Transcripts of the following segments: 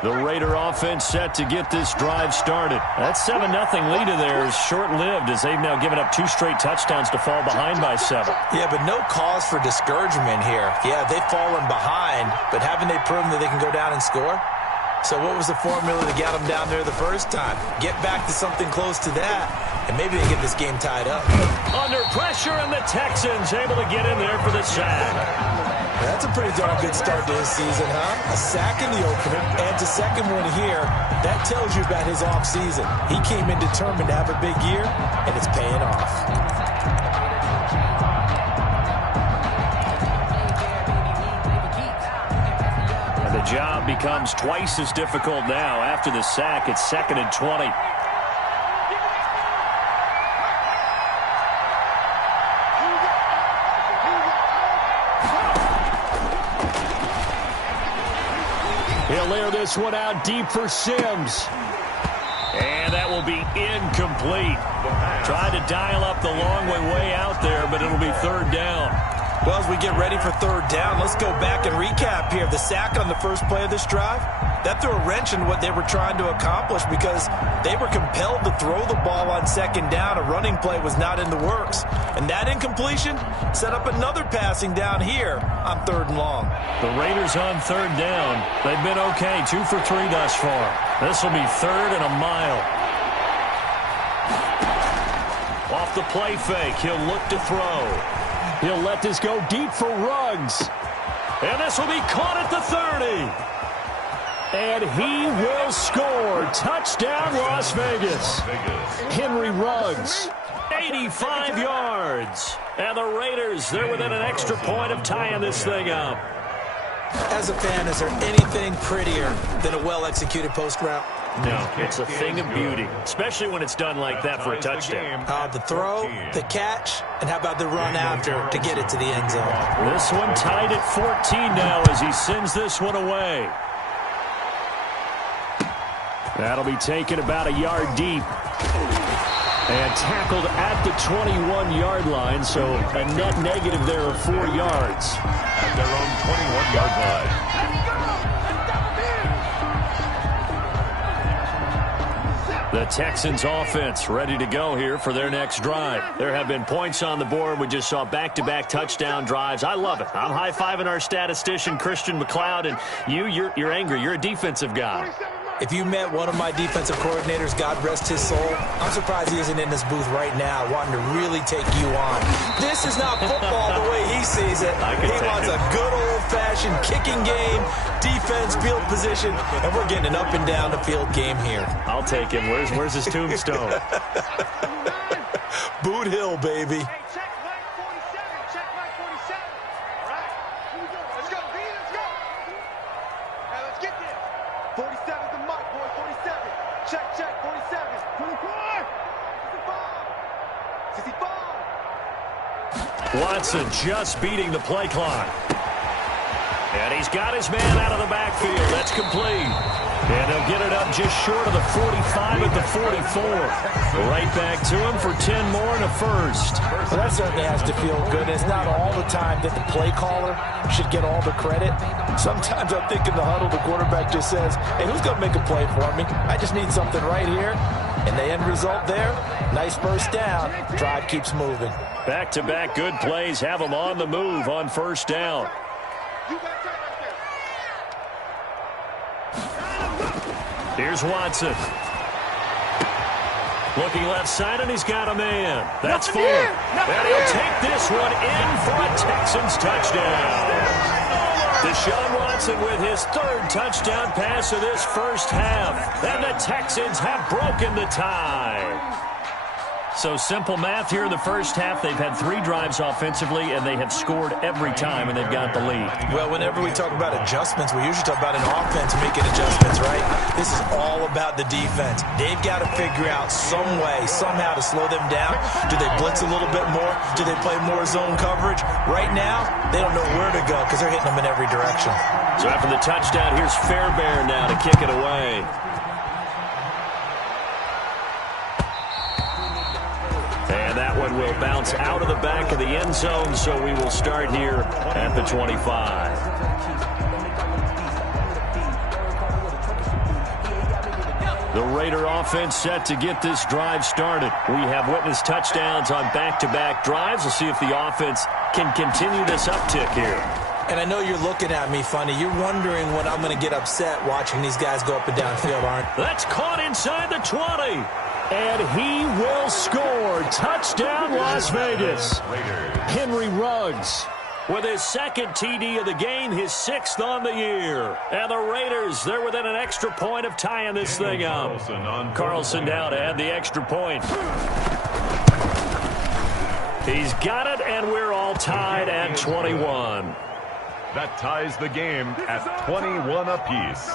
The Raider offense set to get this drive started. That 7-0 lead of theirs short-lived as they've now given up 2 straight touchdowns to fall behind by 7. Yeah, but no cause for discouragement here. Yeah, they've fallen behind, but haven't they proven that they can go down and score? So what was the formula to get them down there the first time? Get back to something close to that, and maybe they get this game tied up. Under pressure, and the Texans able to get in there for the sack. That's a pretty darn good start to his season, huh? A sack in the opener, adds a second one here. That tells you about his offseason. He came in determined to have a big year, and it's paying off. And the job becomes twice as difficult now. After the sack, it's 2nd and 20. He'll layer this one out deep for Sims. And that will be incomplete. Tried to dial up the long way out there, but it'll be 3rd down. Well, as we get ready for 3rd down, let's go back and recap here. The sack on the first play of this drive, that threw a wrench in what they were trying to accomplish because they were compelled to throw the ball on 2nd down. A running play was not in the works. And that incompletion set up another passing down here on 3rd and long. The Raiders on 3rd down. They've been okay, 2 for 3 thus far. This will be 3rd and a mile. Off the play fake, he'll look to throw. He'll let this go deep for Ruggs. And this will be caught at the 30. And he will score. Touchdown, Las Vegas. Henry Ruggs, 85 yards. And the Raiders, they're within an extra point of tying this thing up. As a fan, is there anything prettier than a well-executed post route? No, it's a thing of beauty, especially when it's done like that for a touchdown. The throw, the catch, and how about the run after to get it to the end zone? This one tied at 14 now as he sends this one away. That'll be taken about a yard deep. And tackled at the 21-yard line, so a net negative there of 4 yards. At their own 21-yard line. The Texans offense ready to go here for their next drive. There have been points on the board. We just saw back-to-back touchdown drives. I love it. I'm high-fiving our statistician, Christian McLeod, and you're angry. You're a defensive guy. If you met one of my defensive coordinators, God rest his soul, I'm surprised he isn't in this booth right now wanting to really take you on. This is not football the way he sees it. He wants a good old-fashioned kicking game, defense, field position, and we're getting an up-and-down-the-field game here. I'll take him. Where's his tombstone? Boot Hill, baby. Watson just beating the play clock. And he's got his man out of the backfield. That's complete. And they'll get it up just short of the 45 at the 44. Right back to him for 10 more and a first. Well, that certainly has to feel good. It's not all the time that the play caller should get all the credit. Sometimes I think in the huddle, the quarterback just says, hey, who's going to make a play for me? I just need something right here. And the end result there, nice first down. Drive keeps moving. Back-to-back good plays have them on the move on first down. Here's Watson. Looking left side, and he's got a man. That's full. And he'll take this one in for a Texans touchdown. Deshaun Watson with his 3rd touchdown pass of this first half. And the Texans have broken the tie. So simple math here in the first half. They've had 3 drives offensively, and they have scored every time, and they've got the lead. Well, whenever we talk about adjustments, we usually talk about an offense making adjustments, right? This is all about the defense. They've got to figure out some way, somehow to slow them down. Do they blitz a little bit more? Do they play more zone coverage? Right now, they don't know where to go because they're hitting them in every direction. So after the touchdown, here's Fairbairn now to kick it away. And that one will bounce out of the back of the end zone, so we will start here at the 25. The Raider offense set to get this drive started. We have witnessed touchdowns on back-to-back drives. We'll see if the offense can continue this uptick here. And I know you're looking at me funny. You're wondering when I'm going to get upset watching these guys go up and down field, aren't you? That's caught inside the 20. And he will score. Touchdown, Las Vegas. Henry Ruggs with his second TD of the game, his 6th on the year. And the Raiders, they're within an extra point of tying this thing up. Carlson now to add the extra point. He's got it, and we're all tied at 21. That ties the game at 21 apiece.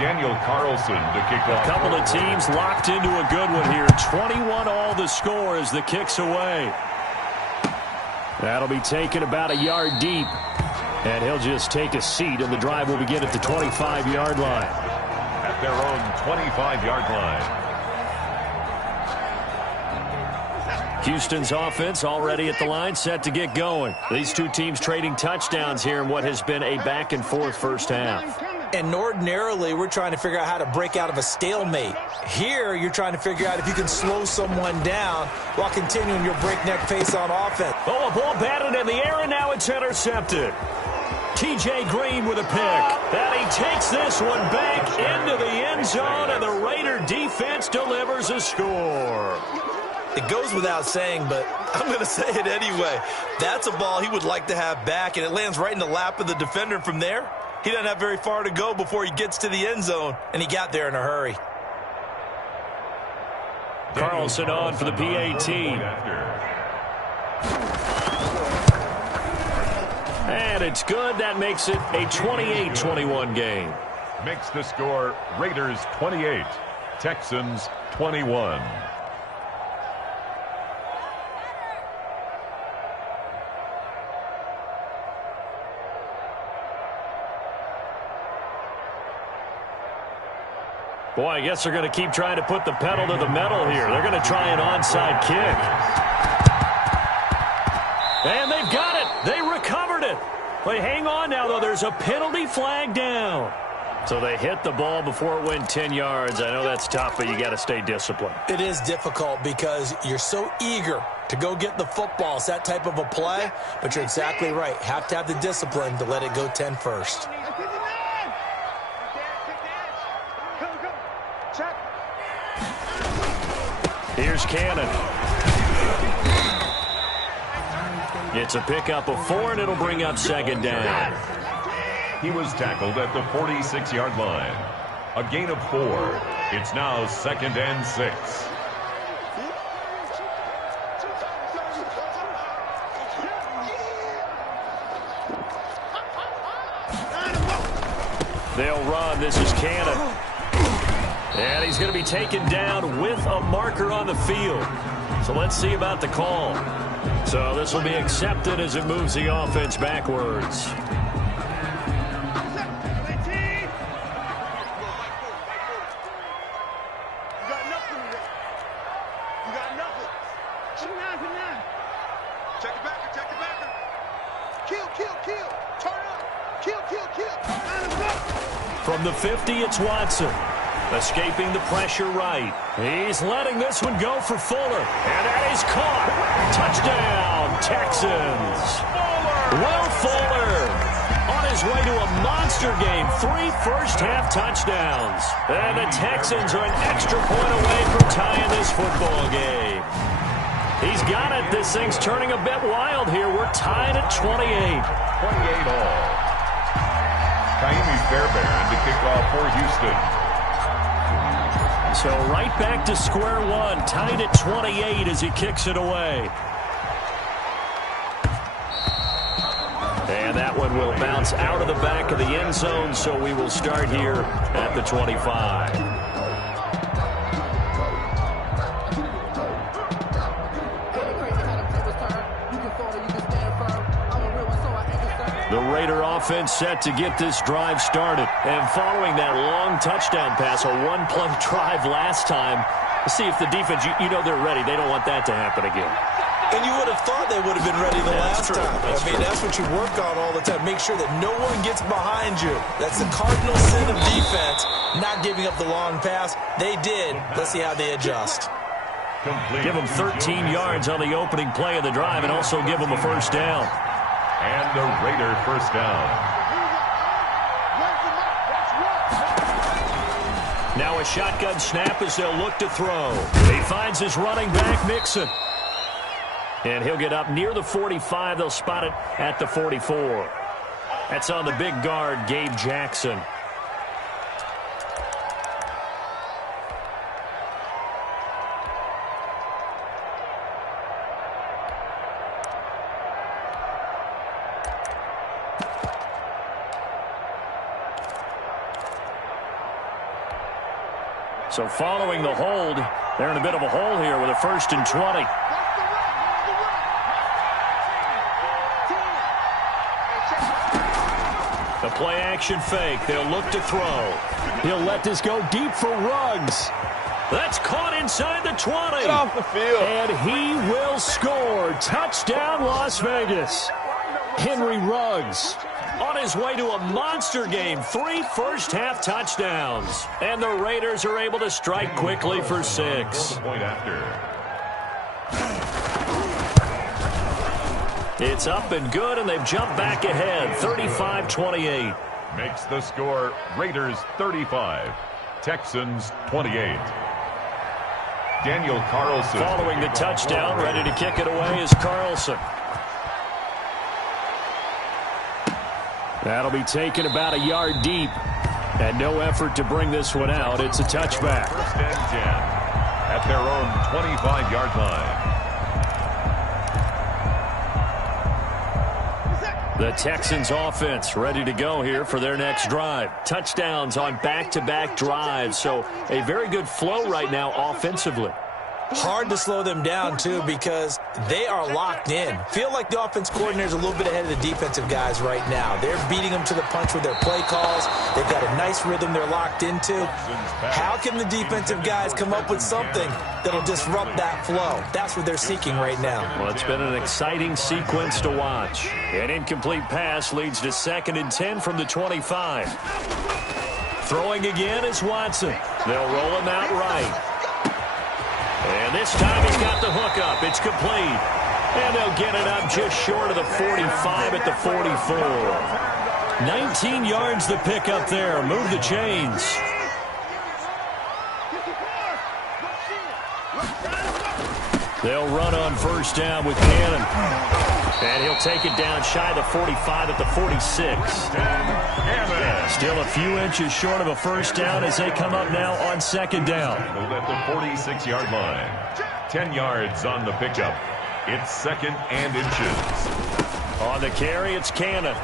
Daniel Carlson to kick off. A couple of teams locked into a good one here. 21 all the score as the kick's away. That'll be taken about a yard deep. And he'll just take a seat, and the drive will begin at the 25-yard line. At their own 25-yard line. Houston's offense already at the line, set to get going. These two teams trading touchdowns here in what has been a back-and-forth first half. And ordinarily, we're trying to figure out how to break out of a stalemate. Here, you're trying to figure out if you can slow someone down while continuing your breakneck pace on offense. Oh, a ball batted in the air, and now it's intercepted. T.J. Green with a pick. And he takes this one back into the end zone, and the Raider defense delivers a score. It goes without saying, but I'm going to say it anyway. That's a ball he would like to have back, and it lands right in the lap of the defender from there. He doesn't have very far to go before he gets to the end zone, and he got there in a hurry. Carlson on for the PAT. And it's good. That makes it a 28-21 game. Makes the score Raiders 28, Texans 21. Boy, I guess they're going to keep trying to put the pedal to the metal here. They're going to try an onside kick. And they've got it. They recovered it. But hang on now, though. There's a penalty flag down. So they hit the ball before it went 10 yards. I know that's tough, but you got to stay disciplined. It is difficult because you're so eager to go get the football. It's that type of a play, but you're exactly right. Have to have the discipline to let it go 10 first. Here's Cannon. It's a pickup of 4, and it'll bring up second down. He was tackled at the 46-yard line. A gain of 4. It's now 2nd and 6. They'll run. This is Cannon. And he's going to be taken down with a marker on the field. So let's see about the call. So this will be accepted as it moves the offense backwards. From the 50, it's Watson. Escaping the pressure right. He's letting this one go for Fuller. And that is caught. Touchdown, Texans. Will Fuller on his way to a monster game. 3 first-half touchdowns. And the Texans are an extra point away from tying this football game. He's got it. This thing's turning a bit wild here. We're tied at 28. 28 all. Kaimi Fairbairn to kick off for Houston. So right back to square one, tied at 28 as he kicks it away. And that one will bounce out of the back of the end zone, so we will start here at the 25. The Raider offense set to get this drive started. And following that long touchdown pass, a one-play drive last time, let's see if the defense, you know they're ready. They don't want that to happen again. And you would have thought they would have been ready the last time. I mean, that's what you work on all the time. Make sure that no one gets behind you. That's the cardinal sin of defense, not giving up the long pass. They did. Let's see how they adjust. Give them 13 yards on the opening play of the drive and also give them a first down. And the Raider first down. Now a shotgun snap as they'll look to throw. He finds his running back, Mixon. And he'll get up near the 45. They'll spot it at the 44. That's on the big guard, Gabe Jackson. So following the hold, they're in a bit of a hole here with a 1st and 20. The play-action fake. They'll look to throw. He'll let this go deep for Ruggs. That's caught inside the 20. Get off the field. And he will score. Touchdown, Las Vegas. Henry Ruggs on his way to a monster game. 3 first-half touchdowns. And the Raiders are able to strike quickly for 6. Point after. It's up and good, and they've jumped back ahead, 35-28. Makes the score Raiders 35, Texans 28. Daniel Carlson. Following the touchdown, ready to kick it away is Carlson. That'll be taken about a yard deep, and no effort to bring this one out. It's a touchback. 1st and 10 at their own 25-yard line. The Texans offense ready to go here for their next drive. Touchdowns on back-to-back drives, so a very good flow right now offensively. Hard to slow them down, too, because they are locked in. Feel like the offense coordinator is a little bit ahead of the defensive guys right now. They're beating them to the punch with their play calls. They've got a nice rhythm they're locked into. How can the defensive guys come up with something that'll disrupt that flow? That's what they're seeking right now. Well, it's been an exciting sequence to watch. An incomplete pass leads to 2nd and 10 from the 25. Throwing again is Watson. They'll roll him out right. And this time he's got the hook up. It's complete. And they'll get it up just short of the 45 at the 44. 19 yards to pick up there. Move the chains. They'll run on 1st down with Cannon. And he'll take it down shy of the 45 at the 46. Still a few inches short of a 1st down as they come up now on 2nd down. At the 46-yard line. 10 yards on the pickup. It's 2nd and inches. On the carry, it's Cannon.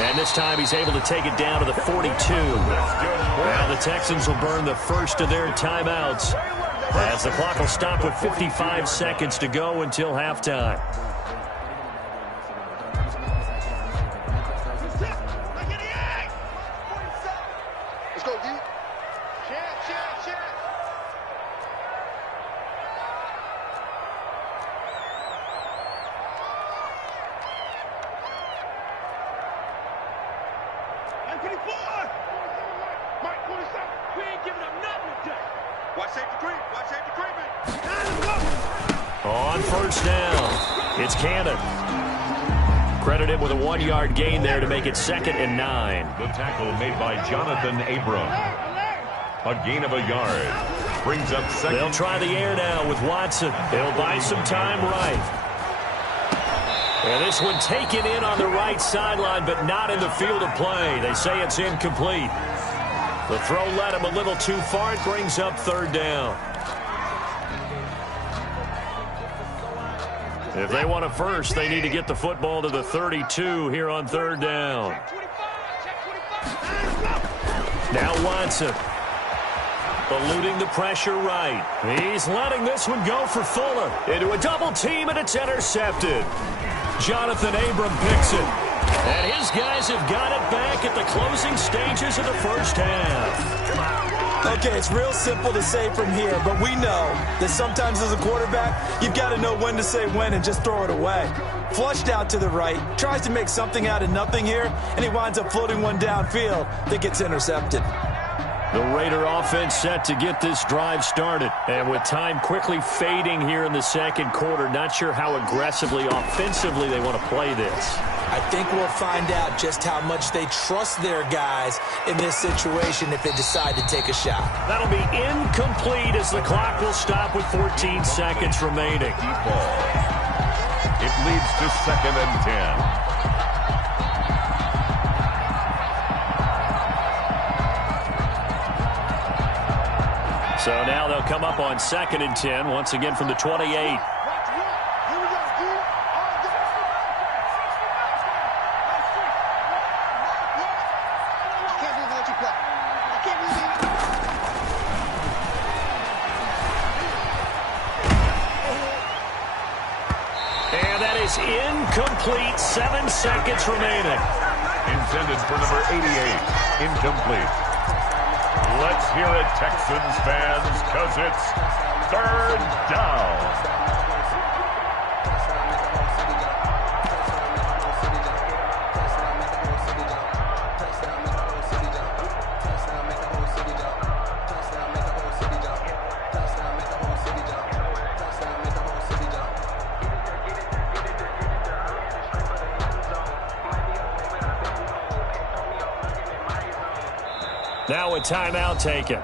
And this time he's able to take it down to the 42. Now the Texans will burn the first of their timeouts, as the clock will stop with 55 seconds to go until halftime. Let's go, D. Check. Mike, 27. We ain't giving up nothing today. Watch safety creep. On 1st down, it's Cannon. Credited with a 1-yard gain there to make it 2nd and 9. The tackle made by Jonathan Abram. A gain of a yard. Brings up 2nd. They'll try the air now with Watson. They'll buy some time right. And this one taken in on the right sideline, but not in the field of play. They say it's incomplete. The throw led him a little too far. It brings up 3rd down. If they want a first, they need to get the football to the 32 here on 3rd down. Now Watson. Eluding the pressure right. He's letting this one go for Fuller. Into a double team, and it's intercepted. Jonathan Abram picks it. And his guys have got it back at the closing stages of the first half. Okay, it's real simple to say from here, but we know that sometimes as a quarterback, you've got to know when to say when and just throw it away. Flushed out to the right, tries to make something out of nothing here, and he winds up floating one downfield that gets intercepted. The Raider offense set to get this drive started. And with time quickly fading here in the second quarter, not sure how aggressively, offensively they want to play this. I think we'll find out just how much they trust their guys in this situation if they decide to take a shot. That'll be incomplete as the clock will stop with 14 seconds remaining. It leads to 2nd and 10. So now they'll come up on 2nd and 10, once again from the 28. And that is incomplete, 7 seconds remaining. Intended for number 88, incomplete. Let's hear it, Texans fans, because it's 3rd down. Now a timeout taken.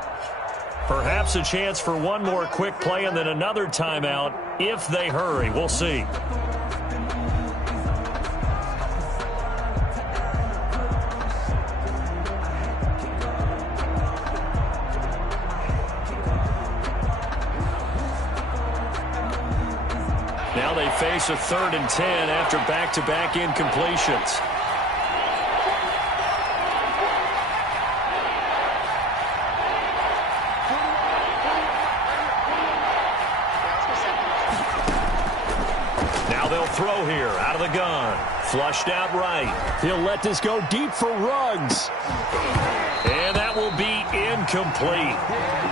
Perhaps a chance for one more quick play and then another timeout if they hurry. We'll see. Now they face a 3rd and 10 after back-to-back incompletions. Throw here out of the gun. Flushed out right. He'll let this go deep for Ruggs. And that will be incomplete.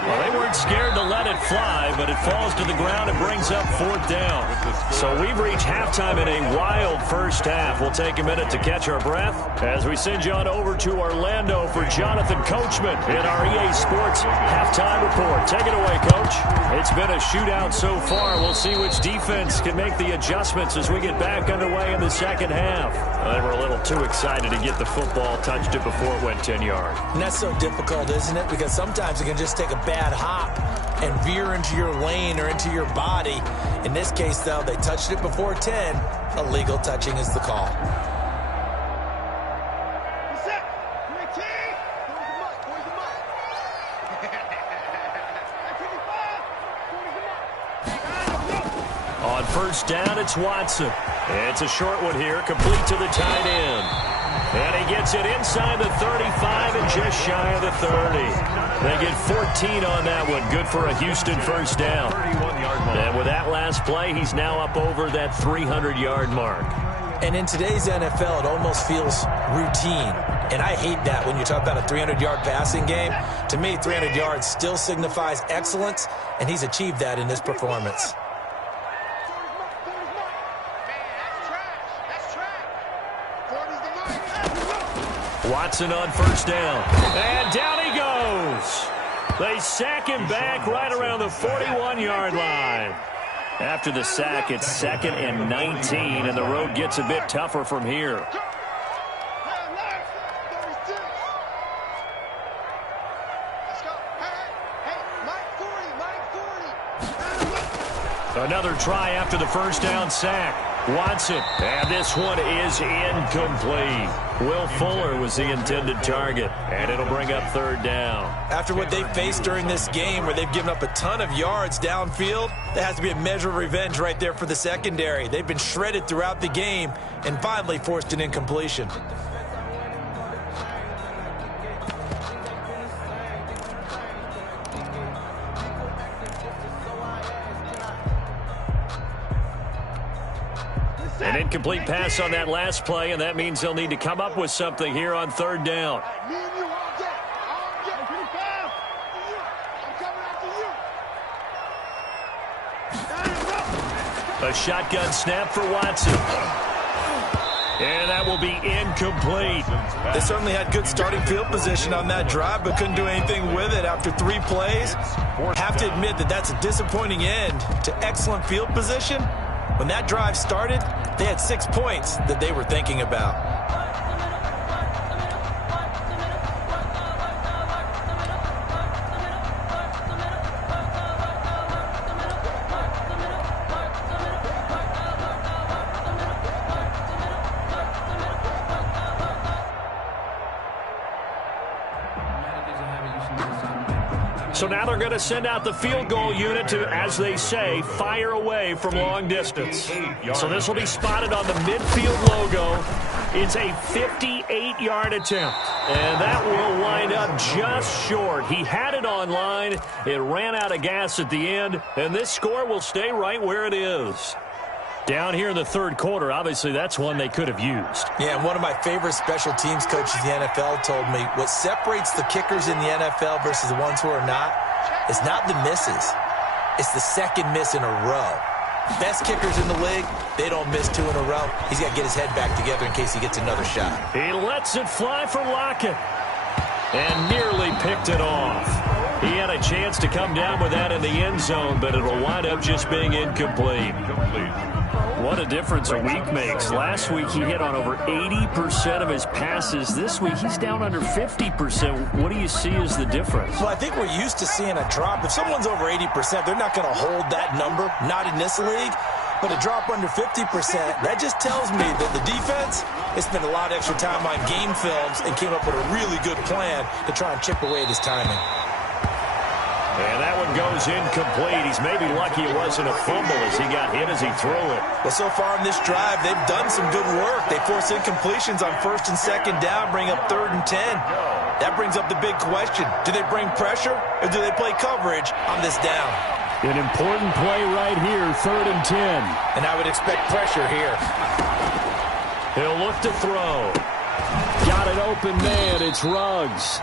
Well, they weren't scared to let it fly, but it falls to the ground and brings up 4th down. So we've reached halftime in a wild first half. We'll take a minute to catch our breath as we send you on over to Orlando for Jonathan Coachman in our EA Sports halftime report. Take it away, Coach. It's been a shootout so far. We'll see which defense can make the adjustments as we get back underway in the second half. They were a little too excited to get the football, touched it before it went 10 yards. And that's so difficult, isn't it? Because sometimes it can just take a bad hop and veer into your lane or into your body. In this case, though, they touched it before 10. Illegal touching is the call. On first down, it's Watson. It's a short one here, complete to the tight end. And he gets it inside the 35 and just shy of the 30. They get 14 on that one. Good for a Houston first down. And with that last play, he's now up over that 300-yard mark. And in today's NFL, it almost feels routine. And I hate that when you talk about a 300-yard passing game. To me, 300 yards still signifies excellence, and he's achieved that in this performance. Watson on first down. And down he goes. They sack him back right around the 41-yard line. After the sack, it's 2nd and 19, and the road gets a bit tougher from here. Another try after the first down sack. Watson, and this one is incomplete. Will Fuller was the intended target, and it'll bring up 3rd down. After what they faced during this game where they've given up a ton of yards downfield, there has to be a measure of revenge right there for the secondary. They've been shredded throughout the game and finally forced an incompletion. An incomplete pass on that last play, and that means they'll need to come up with something here on third down. A shotgun snap for Watson. And that will be incomplete. They certainly had good starting field position on that drive, but couldn't do anything with it after 3 plays. Have to admit that that's a disappointing end to excellent field position. When that drive started, they had 6 points that they were thinking about. So now they're going to send out the field goal unit to, as they say, fire away from long distance. So this will be spotted on the midfield logo. It's a 58-yard attempt. And that will wind up just short. He had it on line. It ran out of gas at the end. And this score will stay right where it is. Down here in the third quarter, obviously that's one they could have used. Yeah, and one of my favorite special teams coaches in the NFL told me what separates the kickers in the NFL versus the ones who are not is not the misses. It's the second miss in a row. Best kickers in the league, they don't miss 2 in a row. He's got to get his head back together in case he gets another shot. He lets it fly for Lockett and nearly picked it off. He had a chance to come down with that in the end zone, but it'll wind up just being incomplete. What a difference a week makes. Last week he hit on over 80% of his passes. This week he's down under 50%. What do you see as the difference? Well, I think we're used to seeing a drop. If someone's over 80%, they're not going to hold that number, not in this league. But a drop under 50%, that just tells me that the defense has spent a lot of extra time on game films and came up with a really good plan to try and chip away at his timing. And that one goes incomplete. He's maybe lucky it wasn't a fumble as he got hit as he threw it. Well, so far in this drive, they've done some good work. They force incompletions on 1st and 2nd down, bring up 3rd and 10. That brings up the big question. Do they bring pressure or do they play coverage on this down? An important play right here, 3rd and 10. And I would expect pressure here. He'll look to throw. Got an open man. It's Ruggs.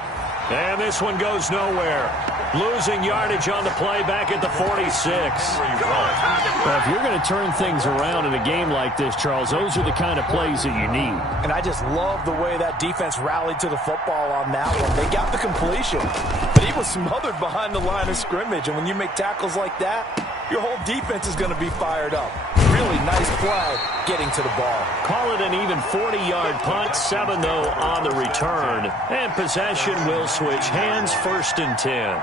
And this one goes nowhere. Losing yardage on the play back at the 46. Well, if you're going to turn things around in a game like this, Charles, those are the kind of plays that you need. And I just love the way that defense rallied to the football on that one. They got the completion, but he was smothered behind the line of scrimmage. And when you make tackles like that, your whole defense is going to be fired up. Really nice play getting to the ball. Call it an even 40-yard punt, 7 though on the return. And possession will switch hands, 1st and 10.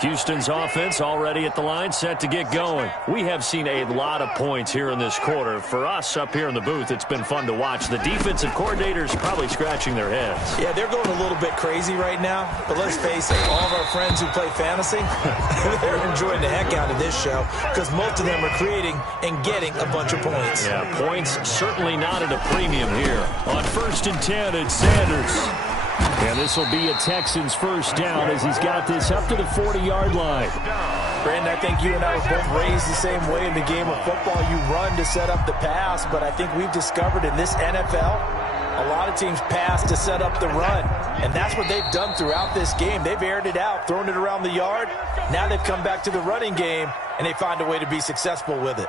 Houston's offense already at the line, set to get going. We have seen a lot of points here in this quarter. For us up here in the booth, it's been fun to watch. The defensive coordinators probably scratching their heads. Yeah, they're going a little bit crazy right now. But let's face it, all of our friends who play fantasy, they're enjoying the heck out of this show because most of them are creating and getting a bunch of points. Yeah, points certainly not at a premium here. On 1st and 10, it's Sanders. And this will be a Texans first down as he's got this up to the 40-yard line. Brandon, I think you and I were both raised the same way in the game of football. You run to set up the pass, but I think we've discovered in this NFL, a lot of teams pass to set up the run. And that's what they've done throughout this game. They've aired it out, thrown it around the yard. Now they've come back to the running game, and they find a way to be successful with it.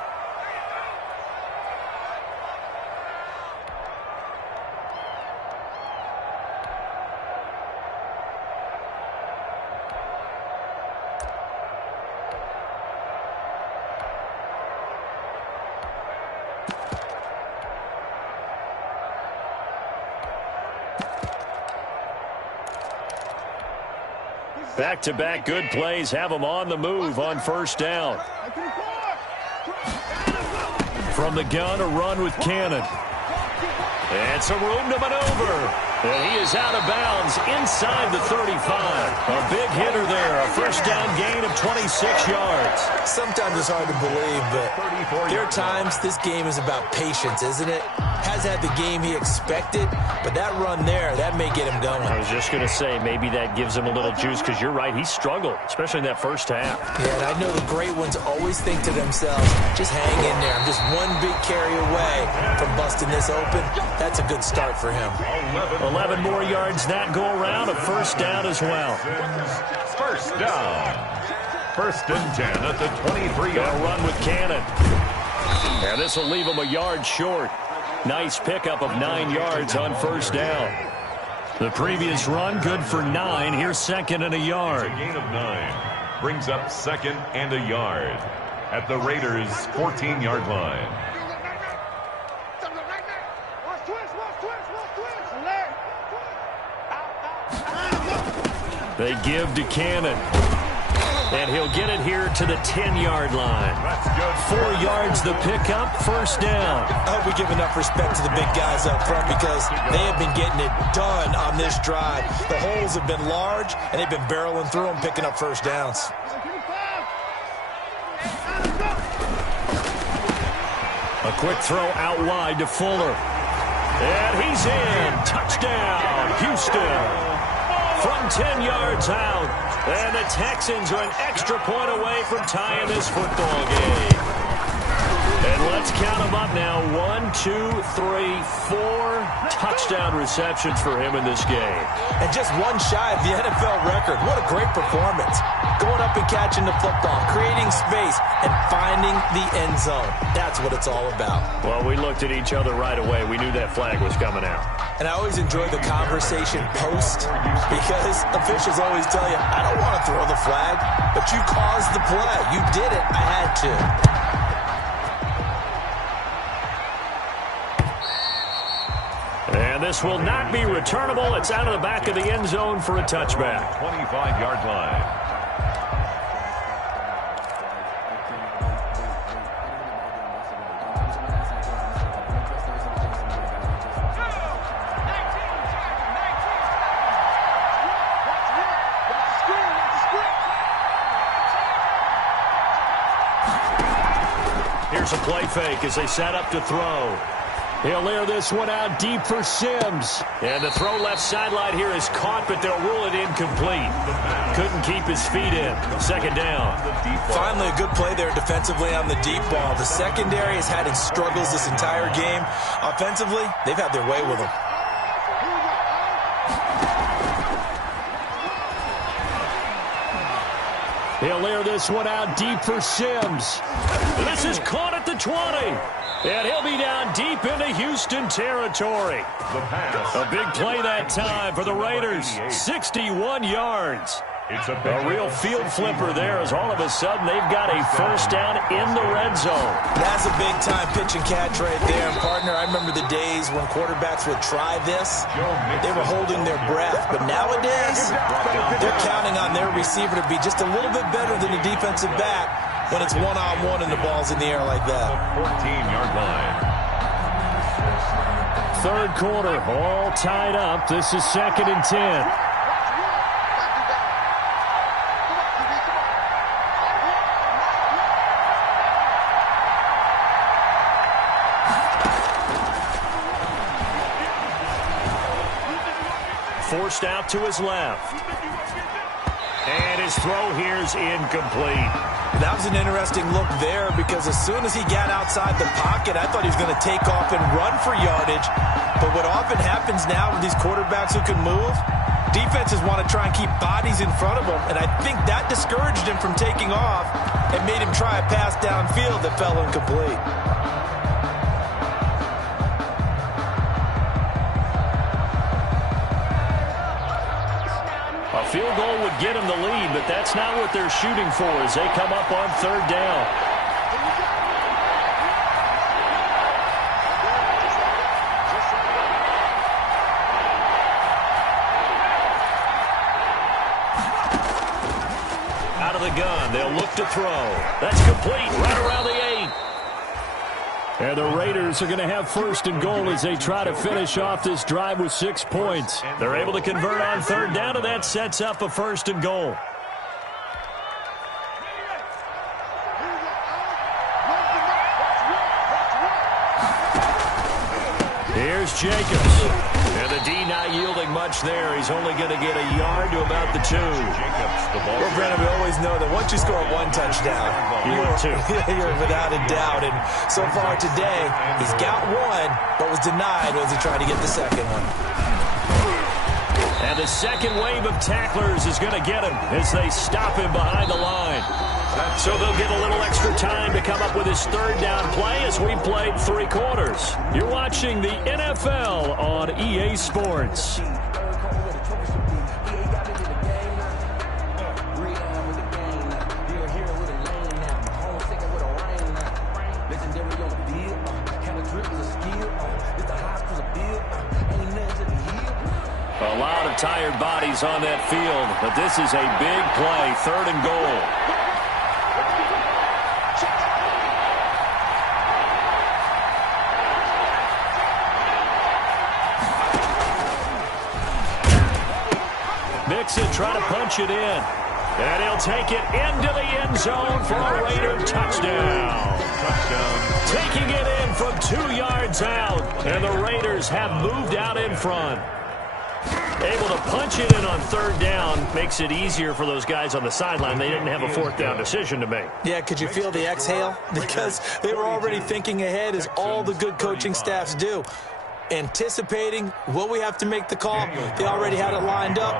Back-to-back good plays have them on the move on 1st down. From the gun, a run with Cannon. And some room to maneuver. And he is out of bounds inside the 35. A big hitter there. A first down gain of 26 yards. Sometimes it's hard to believe, but there are times this game is about patience, isn't it? Has had the game he expected, but that run there, that may get him going. I was just going to say, maybe that gives him a little juice, because you're right, he struggled, especially in that first half. Yeah, and I know the great ones always think to themselves, just hang in there. I'm just one big carry away from busting this open. That's a good start for him. 11 more yards that go around, a first down as well. First down. First and 10 at the 23-yard They'll run with Cannon. And this will leave him a yard short. Nice pickup of 9 yards on first down. The previous run, good for 9. Here's second and a yard. A gain of 9. Brings up second and a yard at the Raiders' 14-yard line. They give to Cannon. And he'll get it here to the 10-yard line. 4 yards the pickup, first down. I hope we give enough respect to the big guys up front, because they have been getting it done on this drive. The holes have been large, and they've been barreling through them, picking up first downs. A quick throw out wide to Fuller. And he's in. Touchdown, Houston. From 10 yards out. And the Texans are an extra point away from tying this football game. And let's count them up now. 1, 2, 3, 4 touchdown receptions for him in this game. And just one shy of the NFL record. What a great performance. Going up and catching the football, creating space, and finding the end zone. That's what it's all about. Well, we looked at each other right away. We knew that flag was coming out. And I always enjoy the conversation post, because officials always tell you, I don't want to throw the flag, but you caused the play. You did it. I had to. And this will not be returnable. It's out of the back of the end zone for a touchback. 25-yard line. Here's a play fake as they set up to throw. He'll air this one out deep for Sims. And the throw left sideline here is caught, but they'll rule it incomplete. Couldn't keep his feet in. Second down. Finally, a good play there defensively on the deep ball. The secondary has had its struggles this entire game. Offensively, they've had their way with them. He'll air this one out deep for Sims. This is caught at the 20. And he'll be down deep into Houston territory. A big play that time for the Raiders. 61 yards. A real field flipper there, as all of a sudden they've got a first down in the red zone. That's a big-time pitch and catch right there. And, partner, I remember the days when quarterbacks would try this. They were holding their breath. But nowadays, they're counting on their receiver to be just a little bit better than the defensive back when it's one-on-one and the ball's in the air like that. 14-yard line. Third quarter, all tied up. This is second and 10. Forced out to his left. And his throw here is incomplete. That was an interesting look there, because as soon as he got outside the pocket, I thought he was going to take off and run for yardage. But what often happens now with these quarterbacks who can move, defenses want to try and keep bodies in front of them. And I think that discouraged him from taking off and made him try a pass downfield that fell incomplete. A field goal would get them the lead, but that's not what they're shooting for as they come up on third down. Out of the gun, they'll look to throw. That's complete, right around the 8. And the Raiders are going to have first and goal as they try to finish off this drive with 6 points. They're able to convert on third down, and that sets up a first and goal. Here's Jacobs. And the D not yielding much there. He's only going to get a yard to about the 2. Jacobs, the ball. Well, Brandon, we always know that once you score one touchdown, you're without a doubt. And so far today, he's got one, but was denied as he tried to get the second one. And the second wave of tacklers is going to get him as they stop him behind the line. So they'll get a little extra time to come up with his third down play as we played 3 quarters. You're watching the NFL on EA Sports. A lot of tired bodies on that field, but this is a big play, third and goal. Mixon trying to punch it in. And he'll take it into the end zone for a Raider touchdown. Taking it in from 2 yards out. And the Raiders have moved out in front. Able to punch it in on third down makes it easier for those guys on the sideline. They didn't have a fourth down decision to make. Yeah, could you feel the exhale? Because they were already thinking ahead, as all the good coaching staffs do. Anticipating, will we have to make the call? They already had it lined up,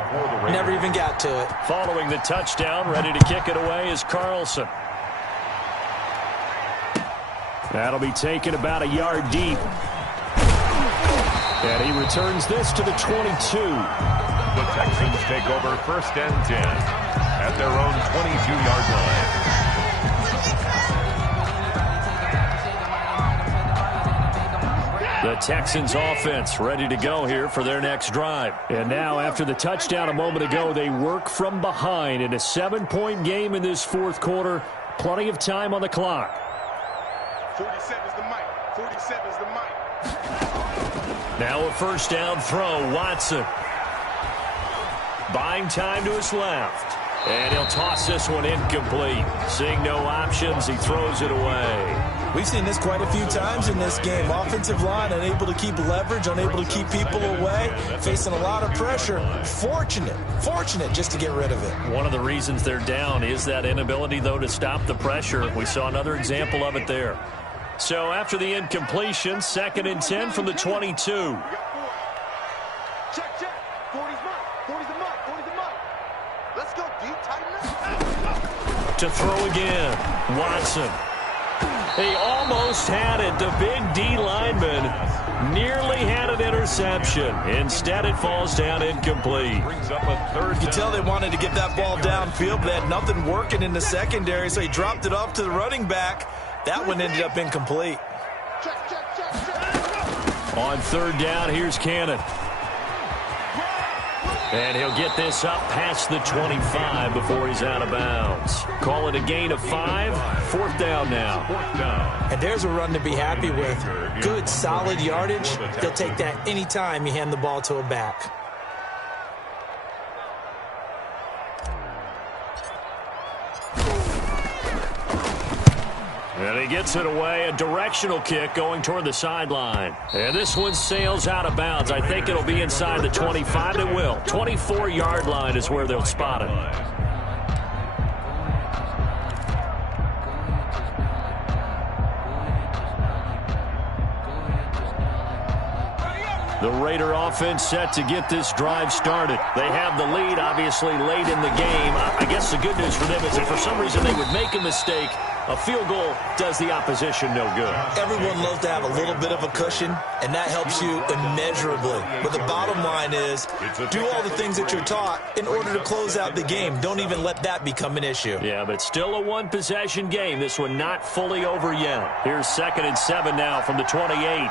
never even got to it. Following the touchdown, ready to kick it away is Carlson. That'll be taken about a yard deep. And he returns this to the 22. The Texans take over first and 10 at their own 22-yard line. The Texans offense ready to go here for their next drive. And now after the touchdown a moment ago, they work from behind in a 7-point game in this fourth quarter. Plenty of time on the clock. 47's the mic. 47's the mic. Now a first down throw, Watson. Buying time to his left. And he'll toss this one incomplete. Seeing no options, he throws it away. We've seen this quite a few times in this game. Offensive line unable to keep leverage, unable to keep people away, facing a lot of pressure. Fortunate just to get rid of it. One of the reasons they're down is that inability, though, to stop the pressure. We saw another example of it there. So after the incompletion, 2nd and 10 from the 22. Check. 40's mine. 40's the mic. 40's the mic. Let's go deep, tighten up. To throw again, Watson. He almost had it. The big D lineman nearly had an interception. Instead, it falls down incomplete. Brings up a third. You could tell they wanted to get that ball downfield, but they had nothing working in the secondary, so he dropped it off to the running back. That one ended up incomplete. Check. On third down, here's Cannon. And he'll get this up past the 25 before he's out of bounds. Call it a gain of 5. 4th down now. And there's a run to be happy with. Good, solid yardage. They'll take that any time you hand the ball to a back. And he gets it away, a directional kick going toward the sideline. And this one sails out of bounds. I think it'll be inside the 25. It will. 24-yard line is where they'll spot it. The Raider offense set to get this drive started. They have the lead, obviously, late in the game. I guess the good news for them is if for some reason they would make a mistake, a field goal does the opposition no good. Everyone loves to have a little bit of a cushion, and that helps you immeasurably. But the bottom line is, do all the things that you're taught in order to close out the game. Don't even let that become an issue. Yeah, but still a one-possession game. This one not fully over yet. Here's 2nd and 7 now from the 28.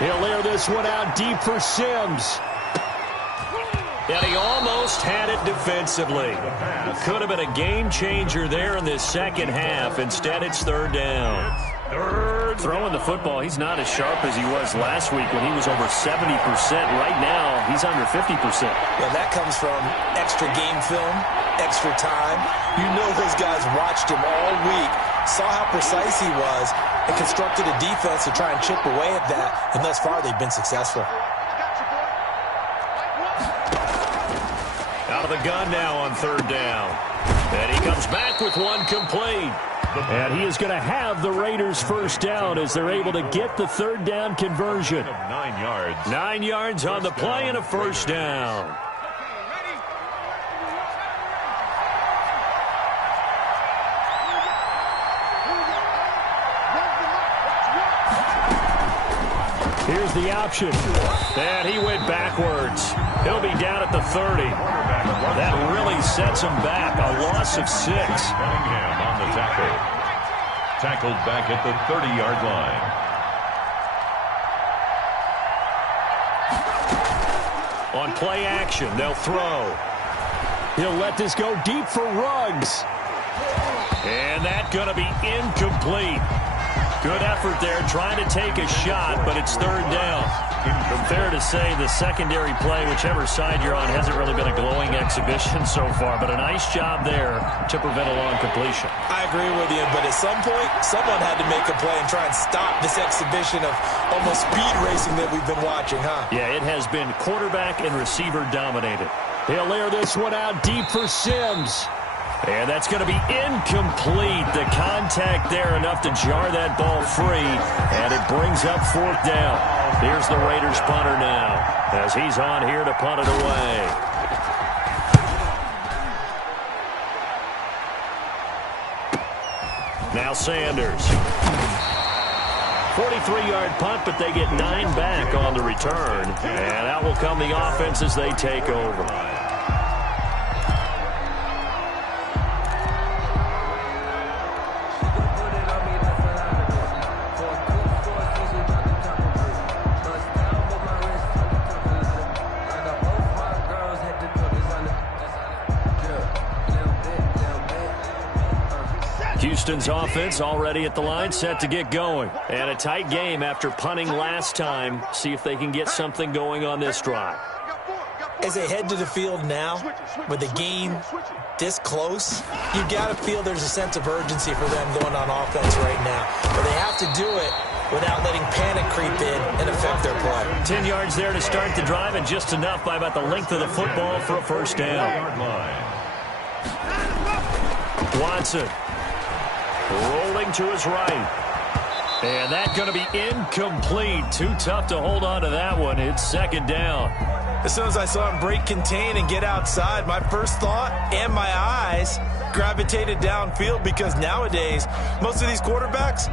He'll air this one out deep for Sims. And he almost had it defensively. Could have been a game changer there in this second half. Instead, it's third down. Throwing the football, he's not as sharp as he was last week when he was over 70%. Right now, he's under 50%. Yeah, that comes from extra game film, extra time. You know those guys watched him all week, saw how precise he was, and constructed a defense to try and chip away at that. And thus far, they've been successful. Out of the gun now on third down. And he comes back with one complete. And he is going to have the Raiders first down as they're able to get the third down conversion. 9 yards. 9 yards on the play and a first down. Here's the option. And he went backwards. He'll be down at the 30. That really sets him back. A loss of 6. Bellingham on the tackle. Tackled back at the 30-yard line. On play action, they'll throw. He'll let this go deep for Ruggs. And that's going to be incomplete. Good effort there trying to take a shot, but it's third down. Fair to say the secondary play, whichever side you're on, hasn't really been a glowing exhibition so far, but a nice job there to prevent a long completion. I agree with you, but at some point, someone had to make a play and try and stop this exhibition of almost speed racing that we've been watching, huh? Yeah, it has been quarterback and receiver dominated. He'll air this one out deep for Sims. And that's going to be incomplete. The contact there enough to jar that ball free. And it brings up fourth down. Here's the Raiders punter now as he's on here to punt it away. Now Sanders. 43-yard punt, but they get 9 back on the return. And out will come the offense as they take over. Houston's offense already at the line, set to get going. And a tight game after punting last time. See if they can get something going on this drive. As they head to the field now, with the game this close, you've got to feel there's a sense of urgency for them going on offense right now. But they have to do it without letting panic creep in and affect their play. 10 yards there to start the drive, and just enough by about the length of the football for a first down. Watson. Rolling to his right. And that's going to be incomplete. Too tough to hold on to that one. It's second down. As soon as I saw him break contain and get outside, my first thought and my eyes gravitated downfield, because nowadays, most of these quarterbacks,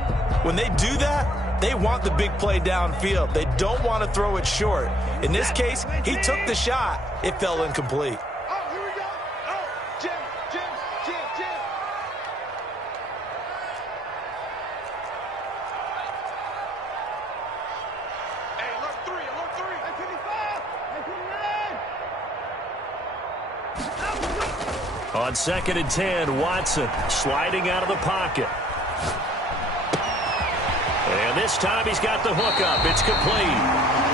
when they do that, they want the big play downfield. They don't want to throw it short. In this case, he took the shot. It fell incomplete. On 2nd and 10, Watson sliding out of the pocket. And this time he's got the hook up. It's complete.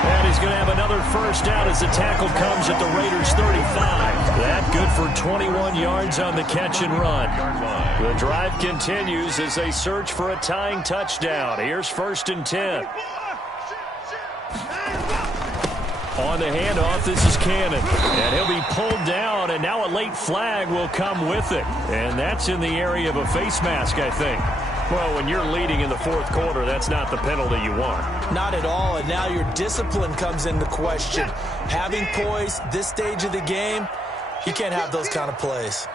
And he's going to have another first down as the tackle comes at the Raiders' 35. That good for 21 yards on the catch and run. The drive continues as they search for a tying touchdown. Here's 1st and 10. On the handoff, this is Cannon. And he'll be pulled down, and now a late flag will come with it. And that's in the area of a face mask, I think. Well, when you're leading in the fourth quarter, that's not the penalty you want. Not at all, and now your discipline comes into question. Having poise this stage of the game, you can't have those kind of plays.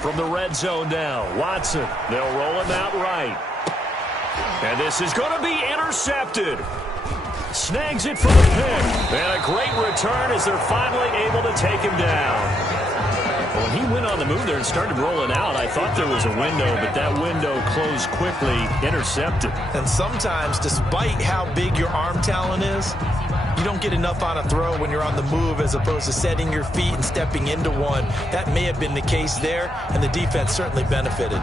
From the red zone now, Watson. They'll roll him out right. And this is going to be intercepted. Snags it for the pick. And a great return as they're finally able to take him down. When he went on the move there and started rolling out, I thought there was a window, but that window closed quickly, intercepted. And sometimes, despite how big your arm talent is, you don't get enough on a throw when you're on the move as opposed to setting your feet and stepping into one. That may have been the case there, and the defense certainly benefited.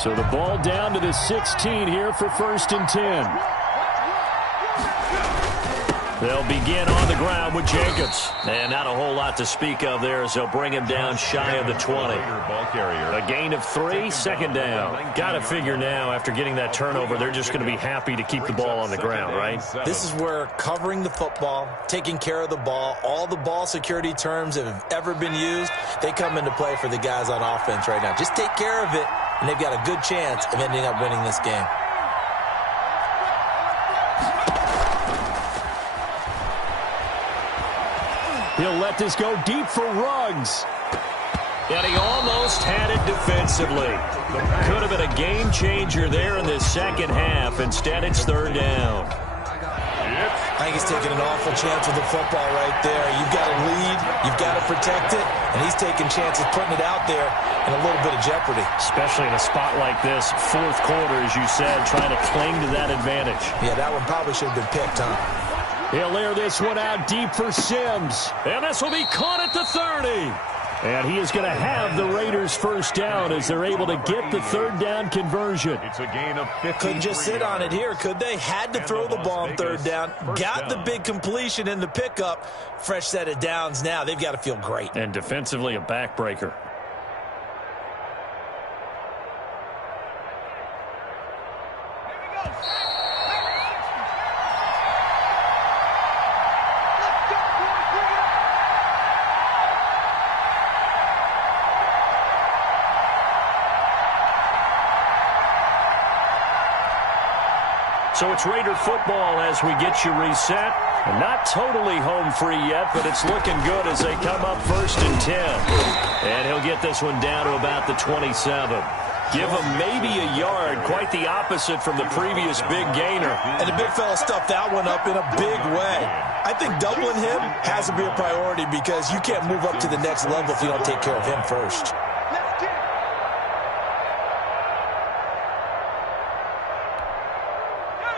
So the ball down to the 16 here for 1st and 10. They'll begin on the ground with Jacobs. And not a whole lot to speak of there as they'll bring him down shy of the 20. A gain of 3, 2nd down. Got to figure now, after getting that turnover, they're just going to be happy to keep the ball on the ground, right? This is where covering the football, taking care of the ball, all the ball security terms that have ever been used, they come into play for the guys on offense right now. Just take care of it, and they've got a good chance of ending up winning this game. He'll let this go deep for Ruggs. And he almost had it defensively. Could have been a game changer there in the second half. Instead, it's 3rd down. I think he's taking an awful chance with the football right there. You've got to lead. You've got to protect it. And he's taking chances putting it out there in a little bit of jeopardy. Especially in a spot like this, 4th quarter, as you said, trying to cling to that advantage. Yeah, that one probably should have been picked, huh? He'll air this one out deep for Sims. And this will be caught at the 30. And he is going to have the Raiders' 1st down as they're able to get the 3rd down conversion. It's a gain of 50. Couldn't just sit on it here, could they? Had to throw the ball on 3rd down. Got the big completion in the pickup. Fresh set of downs now. They've got to feel great. And defensively, a backbreaker. So it's Raider football as we get you reset. Not totally home free yet, but it's looking good as they come up 1st and 10. And he'll get this one down to about the 27. Give him maybe a yard, quite the opposite from the previous big gainer. And the big fella stuffed that one up in a big way. I think doubling him has to be a priority because you can't move up to the next level if you don't take care of him first.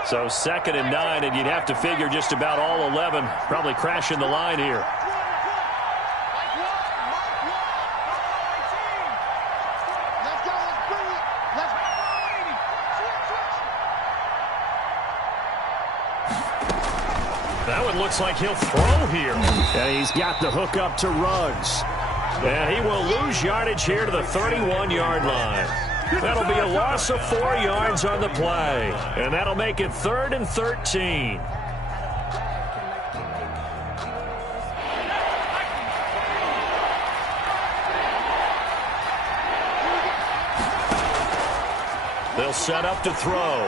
So 2nd and 9, and you'd have to figure just about all 11 probably crashing the line here. That one looks like he'll throw here. And he's got the hook up to Ruggs. And he will lose yardage here to the 31-yard line. That'll be a loss of 4 yards on the play. And that'll make it 3rd and 13. They'll set up to throw.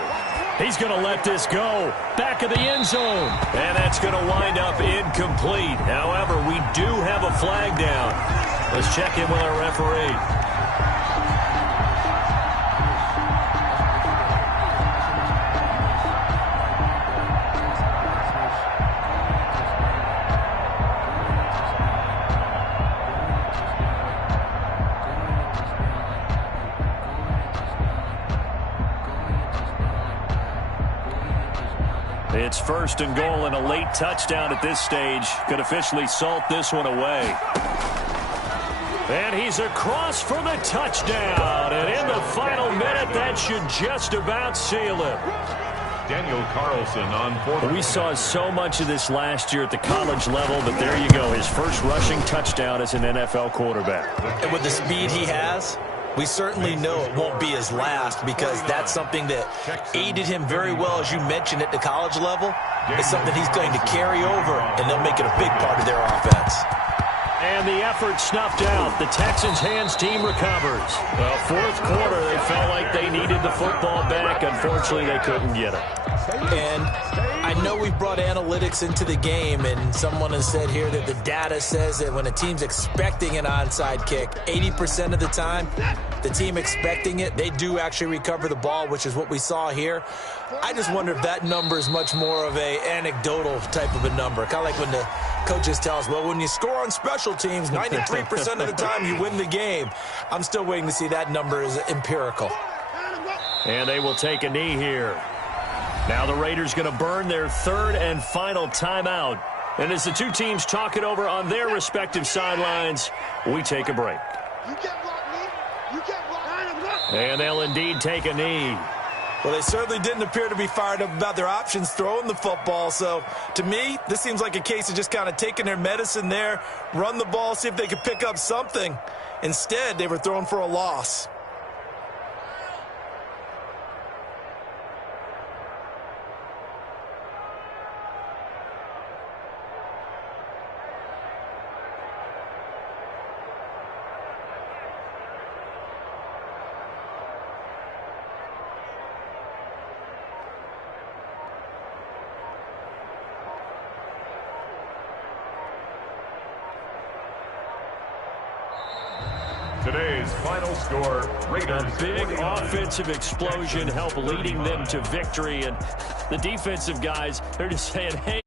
He's going to let this go. Back of the end zone. And that's going to wind up incomplete. However, we do have a flag down. Let's check in with our referee. It's 1st and goal, and a late touchdown at this stage could officially salt this one away. And he's across for the touchdown. And in the final minute, that should just about seal it. Daniel Carlson on 4th. We saw so much of this last year at the college level, but there you go. His first rushing touchdown as an NFL quarterback. And with the speed he has, we certainly know it won't be his last because that's something that aided him very well, as you mentioned, at the college level. It's something he's going to carry over, and they'll make it a big part of their offense. And the effort snuffed out. The Texans' hands team recovers. Well, 4th quarter, they felt like they needed the football back. Unfortunately, they couldn't get it. And I know we've brought analytics into the game, and someone has said here that the data says that when a team's expecting an onside kick, 80% of the time, the team expecting it, they do actually recover the ball, which is what we saw here. I just wonder if that number is much more of a anecdotal type of a number, kind of like when the Coaches tell us, well, when you score on special teams, 93% of the time you win the game. I'm still waiting to see that number is empirical. And they will take a knee here. Now the Raiders going to burn their third and final timeout. And as the two teams talk it over on their respective sidelines, we take a break. And they'll indeed take a knee. Well, they certainly didn't appear to be fired up about their options throwing the football. So, to me, this seems like a case of just kind of taking their medicine there, run the ball, see if they could pick up something. Instead, they were throwing for a loss. Today's final score, Raiders. A big 49, offensive explosion helped leading them to victory. And the defensive guys, they're just saying, hey.